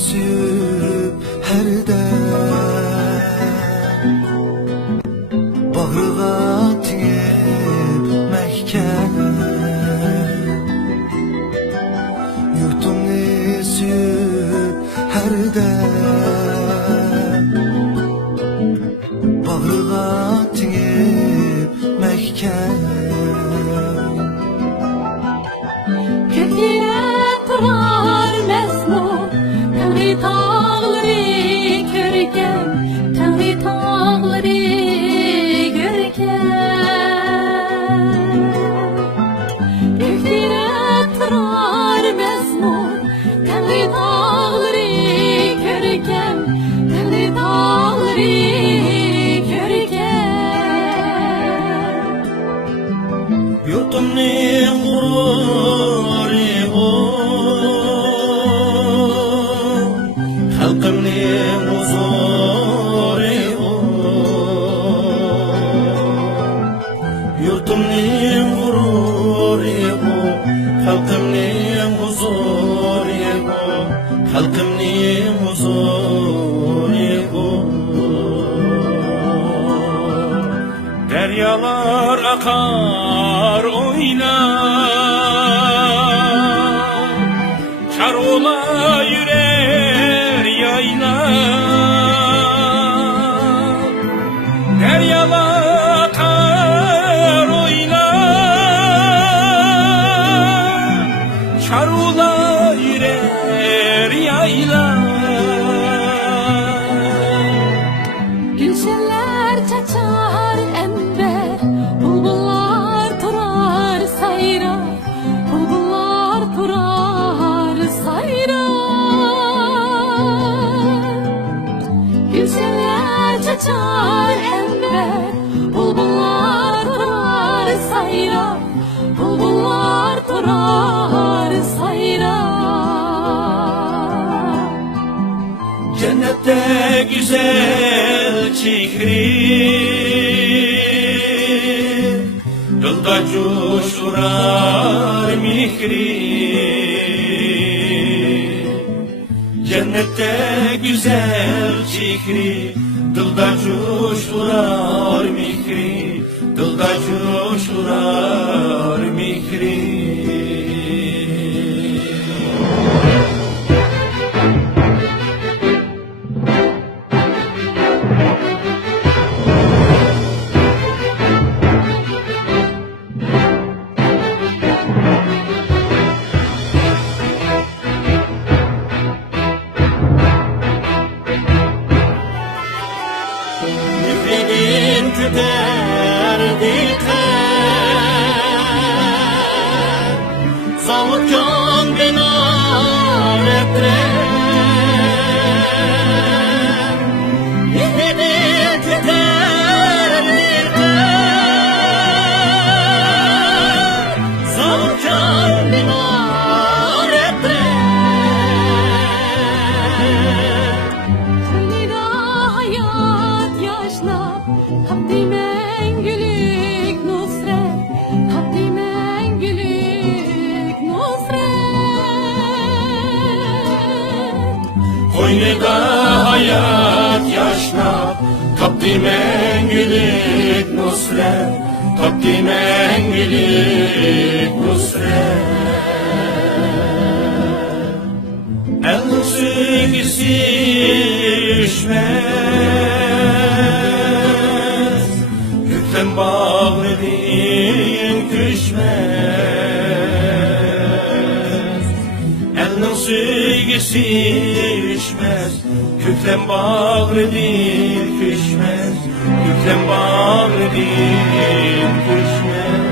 sürüp her dem bağrığa tiyip mehkem yurtumni sürüp her dem bağrığa tiyip mehkem turar mezmun Tengri tağlari görkem Tengri tağlari görkem Göktire turar mezmun Tengri tağlari görkem Tengri tağlari görkem Yurtumning g'ururi xalqimning huzuri yurtimning g'ururi xalqimning huzuri xalqimning huzuri deryalar akar oynar çarula yürer yayla deryalar akar oynar çarula yürer yayla Gülşenler çaçar ember Bulbullar turar sayra Bulbullar turar sayra Gülşenler çaçar ember Bulbullar turar sayra Bulbullar turar sayra Cennette güzel çihri Dılda coşurar mihri Cennette güzel çihri Dılda coşurar mihri Dılda coşurar mihri Müfidin küderdi ter Savutkan binar etrer Müfidin küderdi ter Savutkan binar etrer Tengri'de hayat yaşlar Tapti mengülük nusret Tapti mengülük nusret Koynida hayat yaşnab Tapti mengülük nusret Tapti mengülük nusret Elin sevgisi düşmez Yükten bağlıdın küçmez Elin sevgisi düşmez Yükten bağlıdın küçmez Yükten bağlıdın küçmez